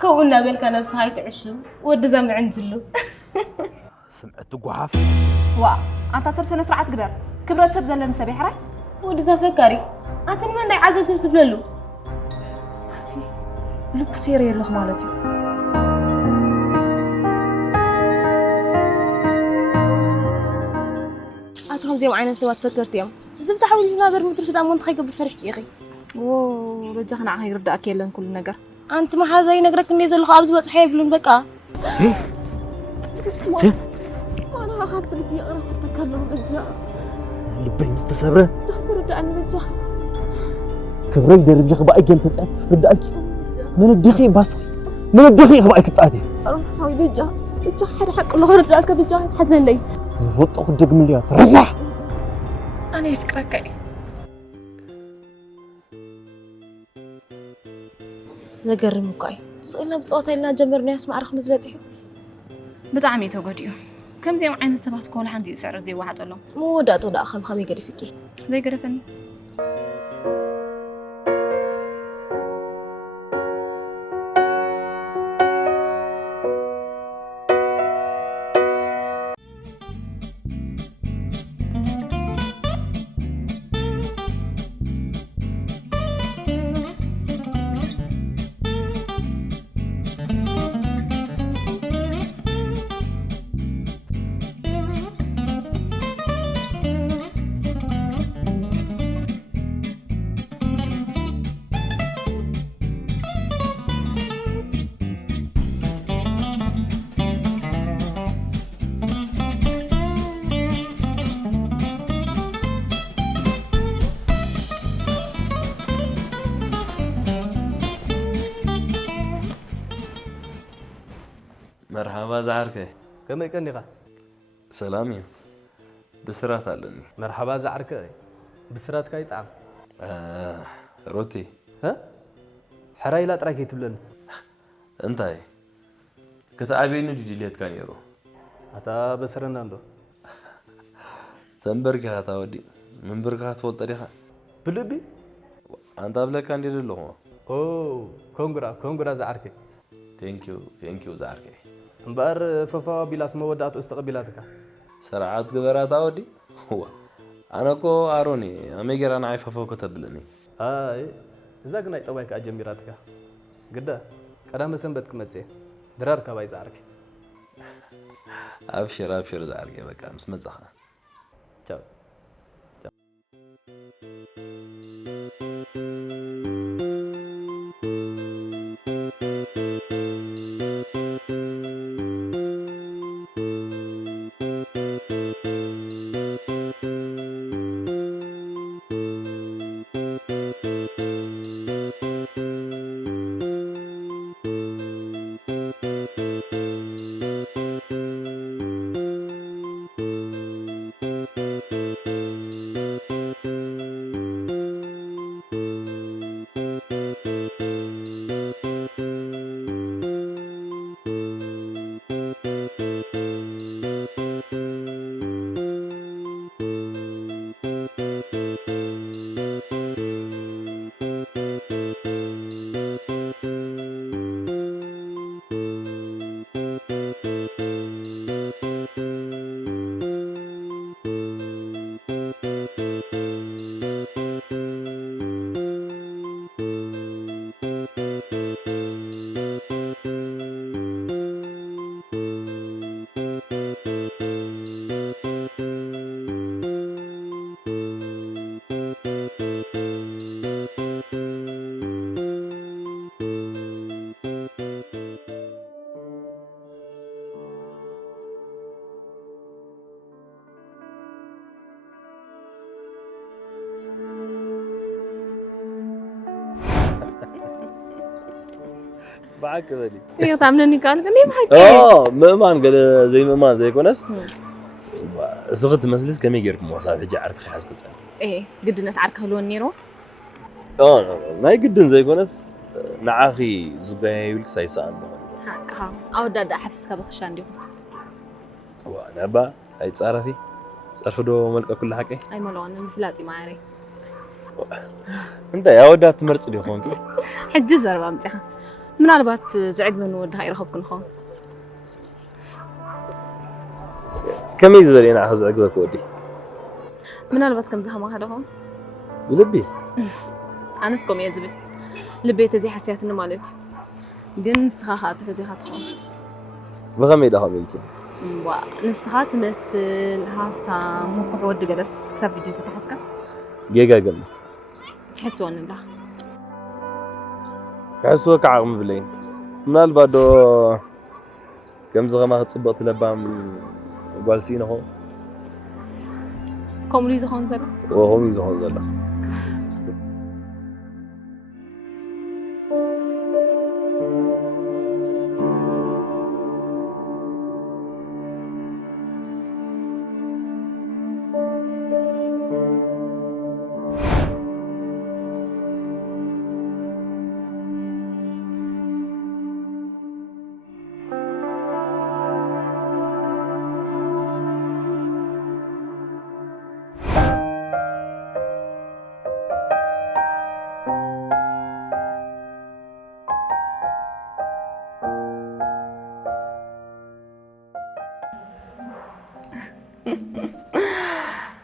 كونا بالك أنا بصحي تعشوا ود زمع عنجلو سمعت قحاف وا أنت سب سنة سرعة كبر كبرت سب زلنا سبي حري ود زفكاري أتني من عايزة سوسف للو أتي لو سيري الله مالتي أتهم زي وعينا سوات فكرت يوم زبط حاول زنابر مترش دامون تخيق بفرح يا أخي أوه رجعنا عهي رد أكيلن كل نجار أنت ما حازي نقرك إني زل خابز بس حيب لون بقى أنا أخذت لك أقرأ التكلم رجع لبي مستسبرة تحضر عن رجع كبري درب يخبأ أجن تسعد تفدأك من الدخي بس من الدخي يخبأ تسعدي هاي رجع حد حق الله رجعك رجع حزن لي زفوت أخدق مليات رزح أنا فكرك أي زقرم مكاي سئلنا بصوت لنا جمرنا يسمع رخ نزبطي بطعمي توغديو كم زي عين السبات كل عندي سعر زي واحد لهم مو داتو دا خم يقري فيكي زي قرفني مرحبا زعركي كم يكني قا سلامي بسرات علني مرحبا زعركي بسرات كاي طعم روتي ها حراي لا تراكي تبلن انتاي كتعبينو جديليت كان يرو اتا بسرنا ندو تنبركها تاودي من بركها تول طريقه بلبي انت قبل كان يدير له اوه كونغرا زعركي ثانك يو زعركي امبار ففا بلاس مودات استقبلاتك سرعات قبرات اودي هو انا كو اروني اميغر انا عيففو كتبلني اي اذا كنا يطويك اجميراتك قدا قدام سنبتك متي درار كباي زعركي ابشر زعركي بقى مسمصخه تشاو بعك بدي ايه تعملني قال لي بحكي مأمان قال زي مأمان زي كونس زغت مسلس كم يجيركم وصاب حجي عرض خي حسب تصل ايه قدنا تعرك هلون نيرو ما يقدن زي كونس نعاخي زوجي يقولك سايسان ها او دادا حفظك بخشان ديو وانا با اي تصرفي صرفدو ملقا كل حقي اي ملوان مفلاطي معاري انت يا ودا تمرص دي خونكي حج زربا مصيخه ምናልባት ዝዕግበን ወድሃ ይረኸብኩን ኸው كمي زبلينا حز عقبك ودي ምናልባት ከም ዝሃማ ሃደኹም بلبي ኣነስኮም እየ ዝብል ልቤት እዚ ሓስያትኒ ማለት እዩ ግን ንስኻ ኸ ትሕዚኻ ትኸውን بغمي دهم يلكي ዋ ንስኻ ትመስል ሃፍታም ምኩሕ ወዲ ገለስ ክሳብ ሕጂ ተተሓስካ جيجا قمت ትሕስወኒ ኣላ كحسوك عقم بلين منال بعدو كم زغما تصبط لبام قالسين هو ከምኡ ዝኸውን ዘሎ وهم يزهون زلا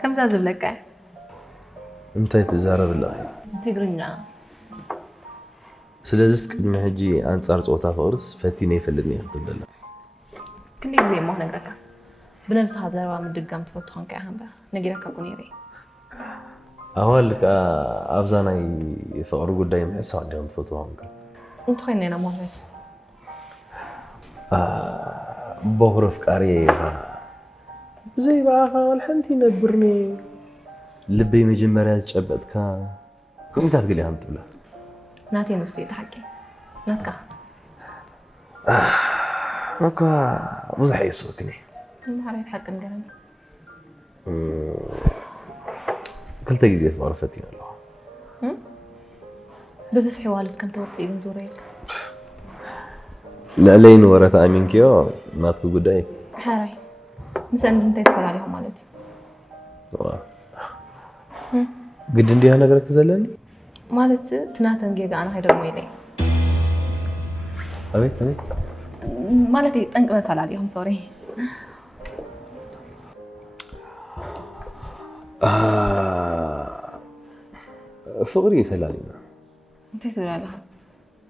كم زازب لك انت تزارب الله تقرنا سلازس قدم حجي انصار صوتا فورس فتيني يفلدني خطب الله كل يوم ما نقرك بنفسها زربا من دقام تفتحون كأهمبر نقرك كونيري أولك أبزانا يفقروا قدام حس عندهم تفتحون كا انت خلينا مهندس بغرف كاريها زي باخا والحنتي نبرني لبي مجمرات شبت كان كم تقولي هم تبلا ناتي مستوي تحكي ناتكا مكا بزح يسوكني ما عرفت حق نقرن كل تجزي في غرفتي الله ببس حوالت كم توصي نزوريك لا لين ورث امين كيو ناتكو قداي حاري مثلا انت تفعل عليهم مالتي قد ندي انا غيرك زلني مالت تناتن جيجا انا هيدا مويلي ابيت مالتي طنق مفعل عليهم سوري فقري فلالينا انت تقول لها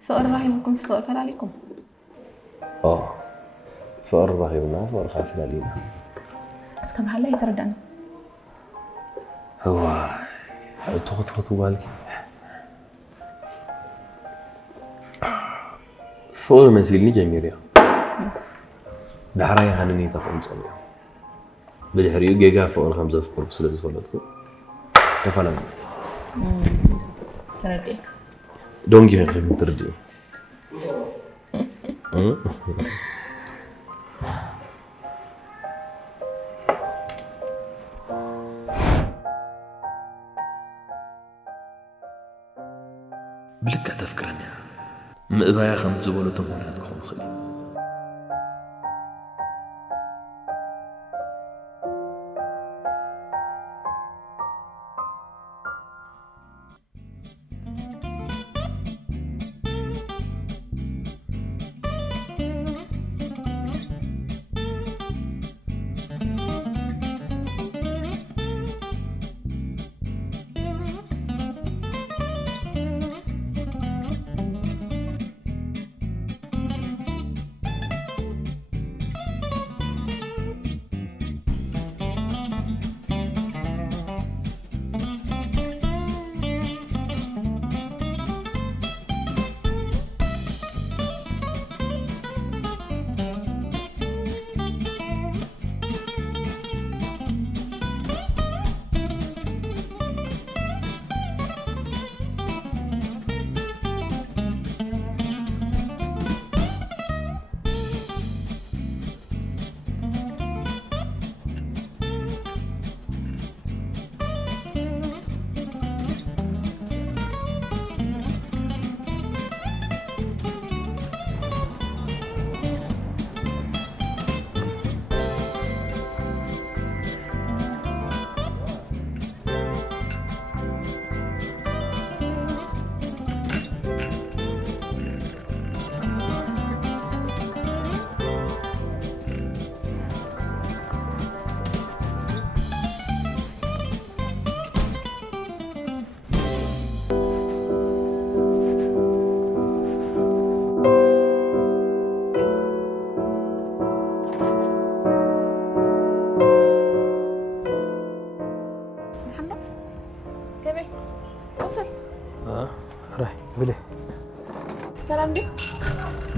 فقر راهي ممكن فقر فعل عليكم فقر رهيبنا فقر خاف فلالينا بس كم حلا يتردن هو تخط بالك فقر مسيلني جميريا دحراي هانني تقوم صلي بالحريو جيجا فقر 5 فقر سلازي فلتكو تفعلنا ترديك دونجي خير تردي بلك تفكرني مقبايا خمس زبولتهم هناك تكون خلي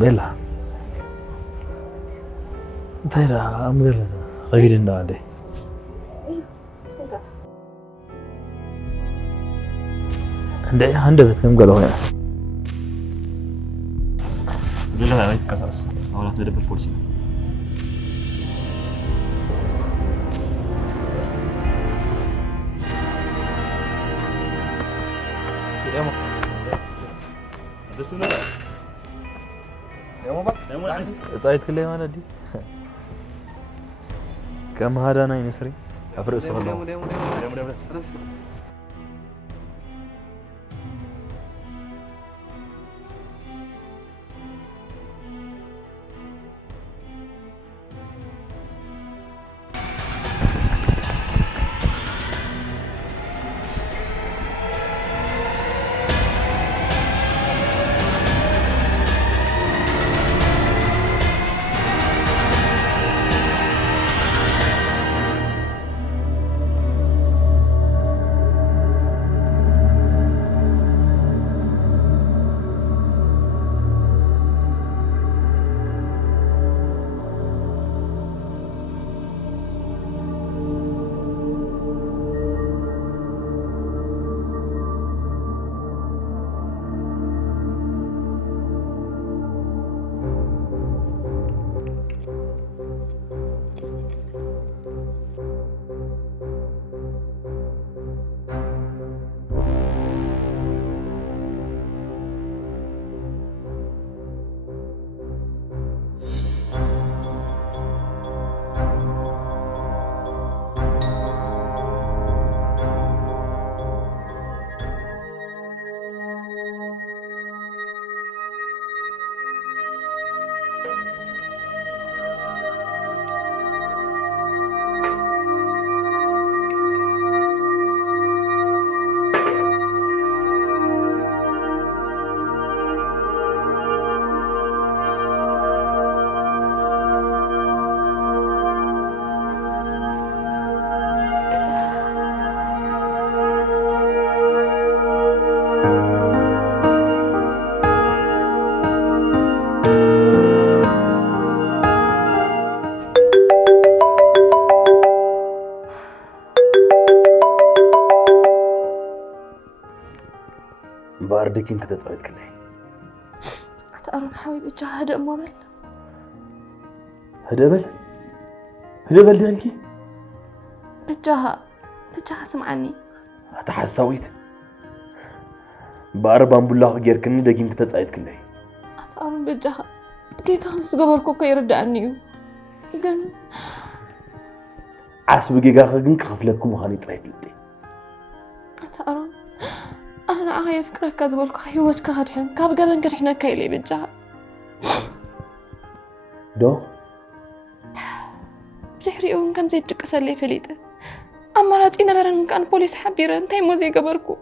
بلا تيرا أمير غير النادي عندي بتكلم قالوا هنا جل ما عملت كسرس أولا تبدأ بالبوليس سلام أدرسنا يا ماما زايد كله ما ندي كم هذا أنا ينسري أفرق صغير باردكين كده تصعد كله أتأرون حبيبي جا هدأ موبل هدبل هدبل دلكي بجاها سمعني أتحسويت باربان بالله غير كني دقيم كده تصعد كله أتأرون بجاها كي خمس قبل كوكا يرد عنيو قن عسب جيجا خجن كخفلكم وخاني طلعت لدي أتأرون أنا عاية فكرة كذبولك حيوش كهدحن كاب قبل كرحنا كيلي بجاها دو بجحريون كم زي تكسر لي فليته أما راتينا برن كان بوليس حبيرن تاي موزي قبركو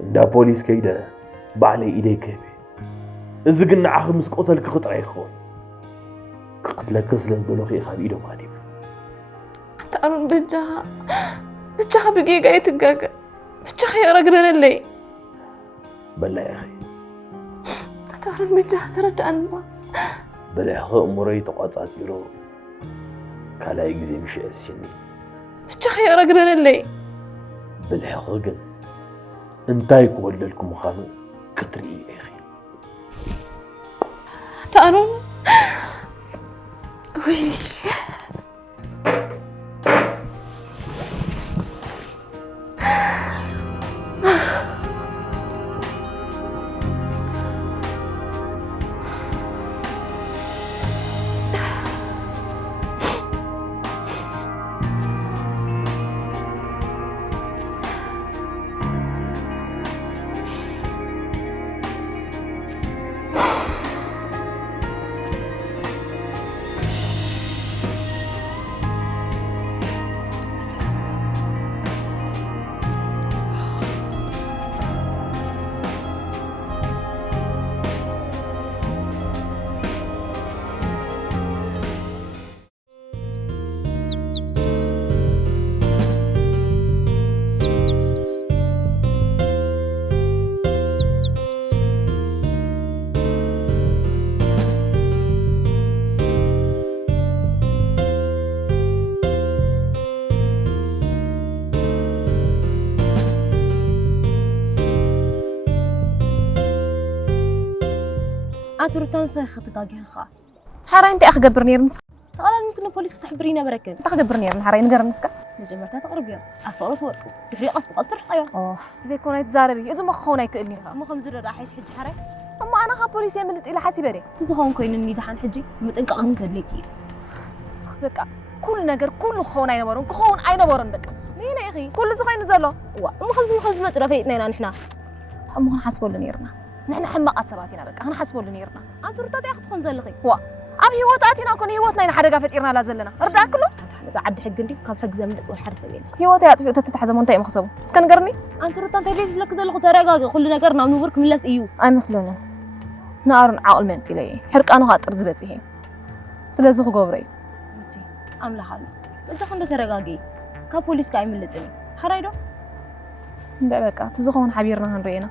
دا بوليس كيدا بعلي إيدي كيبي إذا قلنا عخمس قتلك خطع يخون قتلك كسلس دلوخي خان إيدو مادي أتأرون بجاها بقيقة يتقاقا بجاها يا رجل اللي بلا يا أخي أتأرون بجاها ترد أنبا بلا يا أخي أموري تقاط عزيرو كالا يجزي مش أسيني بجاها يا رجل اللي بلا يا أخي انتاي كولد لكم خانو كتري يا أخي أتأرون وي أتورتان سيختاجي خا حرا أنت أخبر نيرنس قال ممكن البوليس تحبرينا بركب تخبر نيرن حرا نقرنسك مجمرتها تقرب يا أفضل ورقو تفري قصب قصر حيا زي كوني تزاربي إذا ما خونا يكلني مو خمس راح يش حج حري أما أنا خا بوليس يملت إلى حسيبري زخون كوين دحان حجي متنقع من كدلكي بقى كل نجر كل خونا ينبرون كخون أين نبرون بقى مين يا أخي كل زخين زلوا مو خمس ما ترى فريقنا نحنا أما حسبوا لنيرنا نحن حماقات سباتنا بقى أنا حسبوا لنيرنا أتورتا تاخذ خون زلخي أبي هوتاتنا كون هوتنا حدا قافت إيرنا لازلنا أردا كله إذا عد حق عندي كاب حق زملت والحرس بينا هوتي تتحزم وانتي مخصوب سكن قرني أتورتا تلي لك زلخو تراجع كل نجرنا ونورك من لاس إيو أي مثلنا نار عقل من إلي حرق أنا هات أرزبتي سلازخو قبري أملا حالي أنت خند تراجعي كاب بوليس كاي ملتني حرايدو ده بقى تزخون حبيرنا هنرينا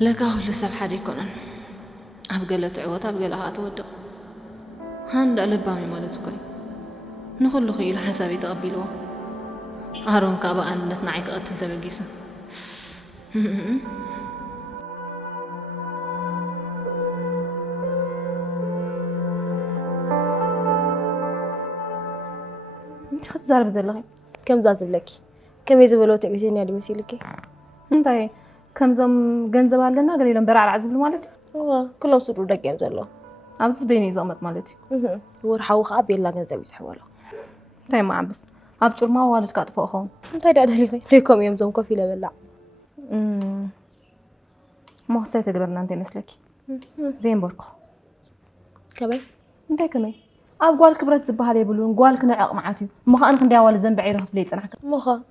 لك هو سب حد يكونن أبقى تعوت أبقى لها تودق هند لبامي مالتكوي نخلو خيل حسابي تقبلوه أهرون كابا أن نتنعيك قتل تبقيسه خد زارب زلغي كم زازب لك كم يزبلو تعبتين يا دي مسيلكي انتي كم زم جنزب لنا قال لهم برع العزب مالتي كلهم صدروا دقيم زلو عبس بيني زمت مالتي ورحو خاب يلا جنزب يسحواله انتي ما عبس أبجر ما والد كات فوقهم انتي دا دليغي ليكم يوم زوم كفي لبلع ما حسيت قبرنا انتي مثلكي زين بركو كبي انتي كمي أب قوال كبرت زبها لي بلون قوال كنا عق معاتي مخا أنا خندي أول الزنب عيره بليت أنا حكا مخا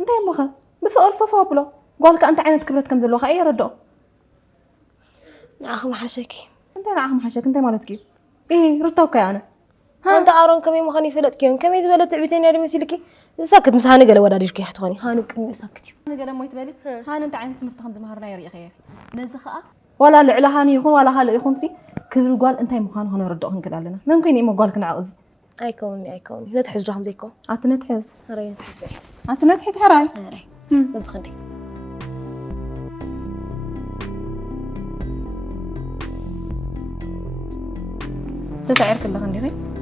انتي مخا بفقر ففابلو قوالك أنت عينت كبرت كم زلوخا أي ردو نعاخ محاشاكي انتي نعاهم حشاك انتي مالتكي إيه رتوكي أنا أنت عارون كمي مخاني فلت كيون كمي زبلو تعبتين يا دي مسيلكي ساكت مس هاني قال ودا ديركي حتغني هانو كمي ساكتي أنا قال ما يتبالي هان أنت عينت مرتخم زمهرنا يا خير نزخاء ولا العلا هاني يكون ولا هلا يكون سي كبر قال انتي مخان هون يردوهن كده لنا ممكن يمو قالك نعوزي أي كوني نتحز رحم زيكم عتنتحز هراي نتحز بيه عتنتحز حراي هراي تحز ببخلي تسعير كله خندي